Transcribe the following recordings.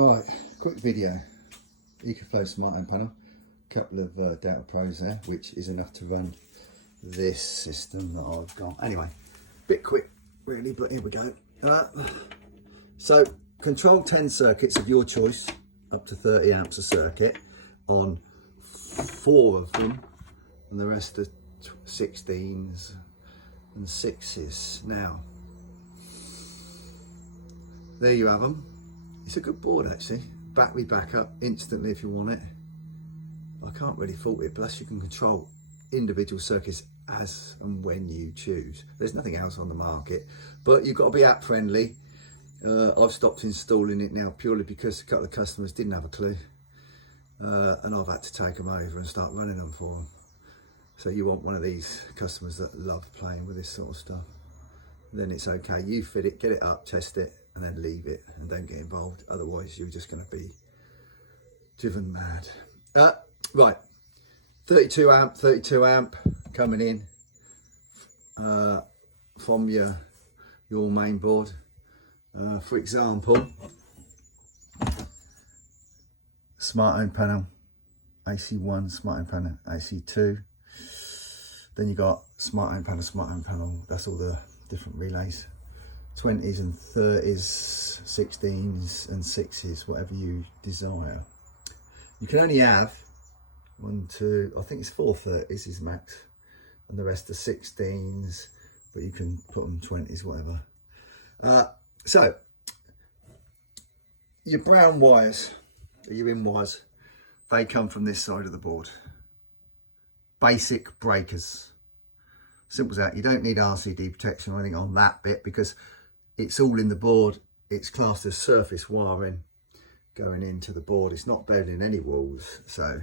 Right, quick video. Ecoflow smart home panel. Couple of Delta Pros there, which is enough to run this system that I've got. Anyway, bit quick really, but here we go. So control 10 circuits of your choice, up to 30 amps a circuit on 4 of them, and the rest are 16s and 6s. Now, there you have them. It's a good board actually. Battery backup instantly if you want it. I can't really fault it, plus you can control individual circuits as and when you choose. There's nothing else on the market, but you've got to be app friendly. I've stopped installing it now purely because a couple of customers didn't have a clue, and I've had to take them over and start running them for them. So you want one of these customers that love playing with this sort of stuff, then it's okay. You fit it, get it up, test it, and then leave it and don't get involved. Otherwise you're just going to be driven mad. Right, 32 amp coming in from your main board. For example, smart home panel AC1, smart home panel AC2. Then you got smart home panel. That's all the different relays. 20s and 30s, 16s and 6s, whatever you desire. You can only have I think it's 4 30s is max, and the rest are 16s, but you can put them 20s, whatever. So your brown wires, your in wires, they come from this side of the board. Basic breakers. Simple as that. You don't need RCD protection or anything on that bit because it's all in the board. It's classed as surface wiring going into the board. It's not buried in any walls, so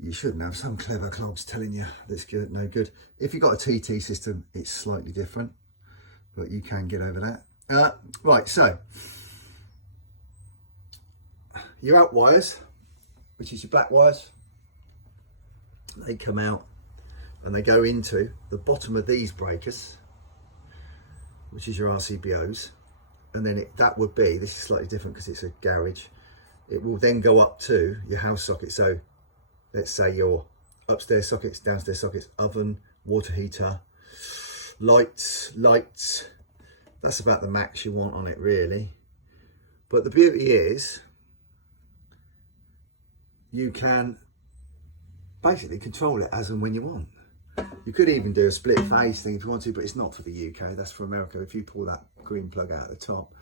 you shouldn't have some clever clogs telling you that's good, no good. If you've got a TT system, it's slightly different, but you can get over that. Right, so your out wires, which is your black wires, they come out and they go into the bottom of these breakers, which is your RCBOs, and then that would be, this is slightly different because it's a garage, it will then go up to your house socket. So let's say your upstairs sockets, downstairs sockets, oven, water heater, lights, that's about the max you want on it really. But the beauty is you can basically control it as and when you want. You could even do a split phase thing if you want to, but it's not for the UK, that's for America. If you pull that green plug out at the top,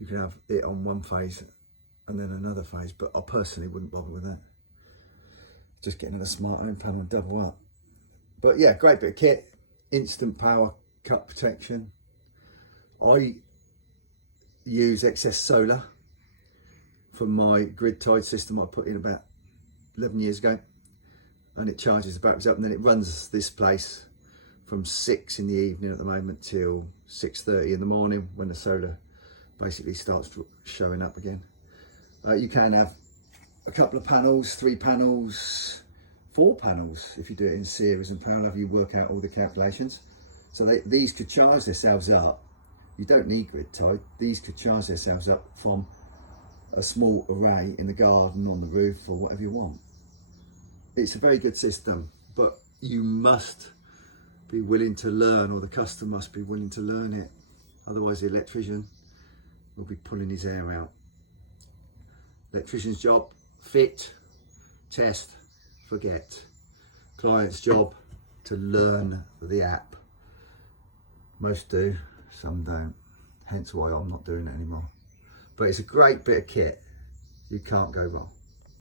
you can have it on one phase and then another phase, but I personally wouldn't bother with that. Just getting a smart home panel and double up. But yeah, great bit of kit, instant power cut protection. I use excess solar from my grid tied system I put in about 11 years ago, and it charges the batteries up, and then it runs this place from 6 in the evening at the moment till 6:30 in the morning when the solar basically starts showing up again. You can have a couple of panels, 3 panels, 4 panels if you do it in series and parallel. You work out all the calculations. So these could charge themselves up. You don't need grid tied. These could charge themselves up from a small array in the garden, on the roof, or whatever you want. It's a very good system, but you must be willing to learn, or the customer must be willing to learn it. Otherwise the electrician will be pulling his hair out. Electrician's job, fit, test, forget. Client's job to learn the app. Most do, some don't. Hence why I'm not doing it anymore. But it's a great bit of kit. You can't go wrong.